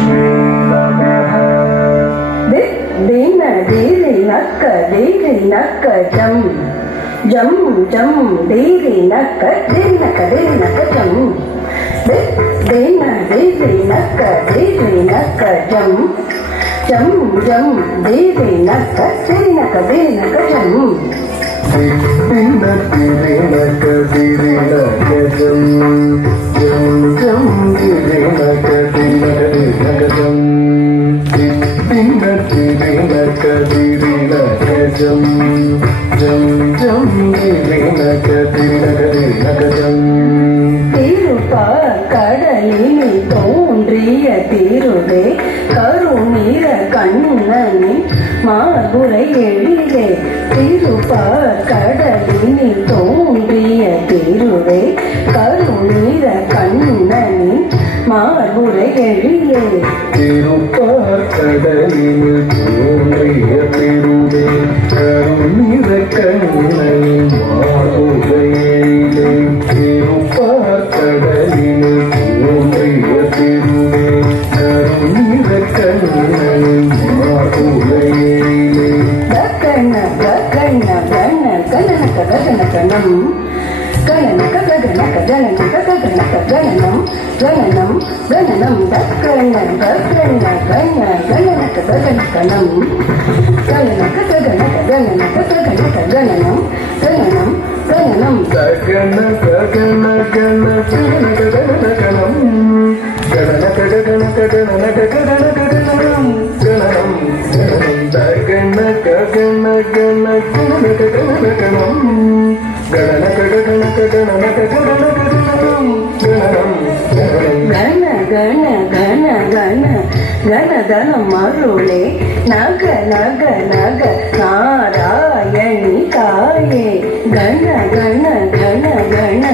लक्ष्मी नमः दीन दीरि नक्क जम जम जम दीरि नक्क जम दीन दीरि नक्क जम जम जम दीरि नक्क जम दीन दीरि नक्क जम जम जम दीरि नक्क जम दीन दीरि नक्क जम जम जम दीरि नक्क जम கடலினில் தோன்றிய திருவே கருநீர கண்ணனின் மார்புரை எழிலே திருப்பார்கடலினில் தோன்றிய திருவே கருநீர கண்ணனின் மார்புரை எழிலே திருப்பார்கடலினில் தோன்றிய திருவே கருநீர கண்ணனின் மார்புரை எழிலே திருப்பார்கடலினில் தோன்றிய திருவே கருநீர கண்ணனின் மார்புரை எழிலே கண கண கண கணனக கணனம் கணனக கணனக கணனக கணனக கணனம் கணனம் கணனம் கண கண கண கணனக கணனம் கணனக கணனக கணனக கணனக கணனம் கணனம் கணனம் கண கண கண கணனக கணனம் கணனக கணனக கணனக கணனக கணனம் கணனம் கணனக கண கண கணனக கணனம் கணனக கணனக கணனக கணனக கணனம் கணனம் கண கண கண கண கணதனம் அருளே நக நக நக நாராயணி தாயே கண கண கண கண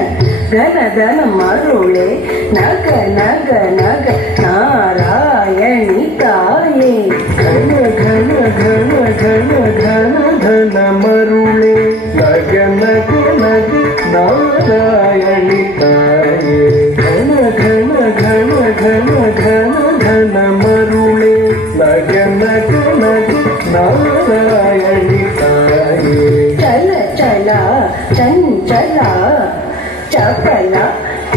கணதனம் அருளே நக நக நக நாராயணி தாயே கண கண கண கண கண கண மருளே நக நக நக நாராயணி தாயே கண கண கண கண கண கண மருளே நக நக நக நாராயணி தாயே ಚಲ ಚಲ ಚಂಚಲ ಚಪಲ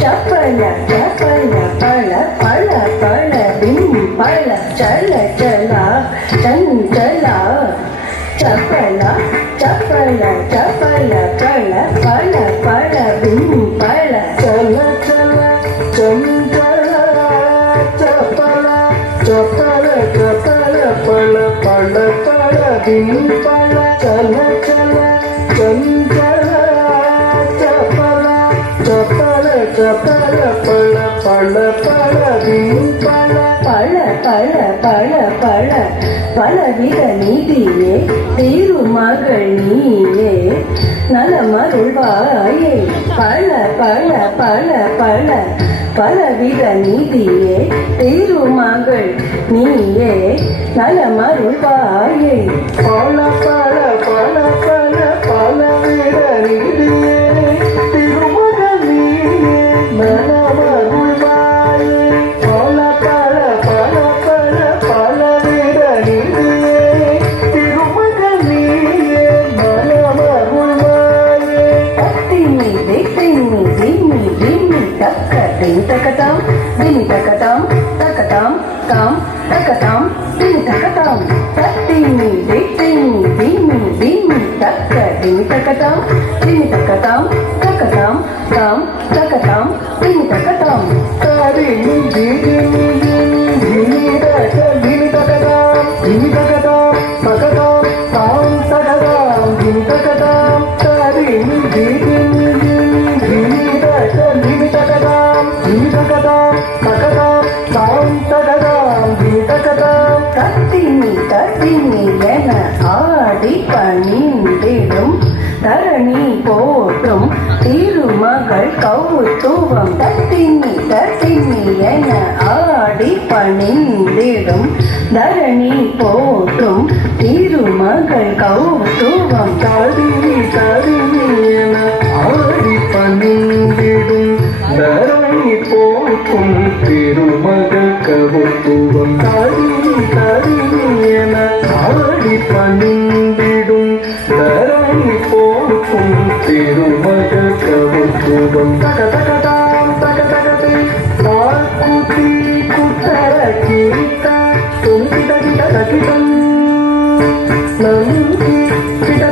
ಚಪಲ ಚಪಲ ಪಳ ಪಳ ಪಳ ಬಿಂಪಳ ಚಲ ಚಲ ಚಂಚಲ ಚಪಲ ಚಪಲ ಚಪಲ ಪಳ ಪಳ ಪಳ ಬಿಂಪಳ ಚಲ ಚಲ ಚಂಚಲ ಚಪಲ ಚಪಲ ಚಪಲ ಪಳ ಪಳ ಪಳ ಬಿಂಪಳ ಚಲ ಚಲ ಚಂಚಲ ಚಪಲ ಚಪಲ ಚಪಲ ಪಳ ಪಳ ಪಳ ಬಿಂಪಳ பழ பழ பழ பழ பலவித நீதியே திருமகள் நீயே நலமருள்வாயே பழ பழ பழ பழ பலவித நீதியே திருமகள் நீயே நலமருள்வாயே பல பல பல பல பலவித நீதியே திருமகள் நீயே நலமருள்வாயே பல பல பல பல பலவித நீதியே திருமகள் நீயே நலமருள்வாயே திம்மி திம்மி திம்மி திம்மி தக்க திம்மி தக்கதாம் திம்மி தக்கதாம் தக்கதாம் தாம் தக்கதாம் திம்மி தக்கதாம் திம்மி திம்மி திம்மி திம்மி தக்க திம்மி தக்கதாம் தக்கதாம் தாம் தக்கதாம் திம்மி தக்கதாம் தாரிணி திம்மி திம்மி தக்க திம்மி தக்கதாம் திம்மி தக்கதாம் தக்கதாம் தாம் தக்கதாம் திம்மி தக்கதாம் தாரிணி திம்மி திம்மி தக்க திம்மி தக்கதாம் திம்மி தக்கதாம் தக்கதாம் தாம் தக்கதாம் திம்மி தக்கதாம் தத்தினி என ஆடி பணிந்திடும் தரணி போற்றும் திருமகள் கௌத்துவம் தத்தினி என ஆடி பணிந்திடும் தரணி போற்றும் திருமகள் கௌத்துவம் தாரிணி என ஆடி பணிந்திடும் தரணி போற்றும் திருமகள் கவுத்துவம் தரிணி என ஆடி பணிந்திடும் தரணி போற்றும் திருமகள் கவுத்துவம் தகதகதாம் தகதகதே தாக்குதி குட்டர கீத தும்பிதகித தகிதம் நம்பி கிட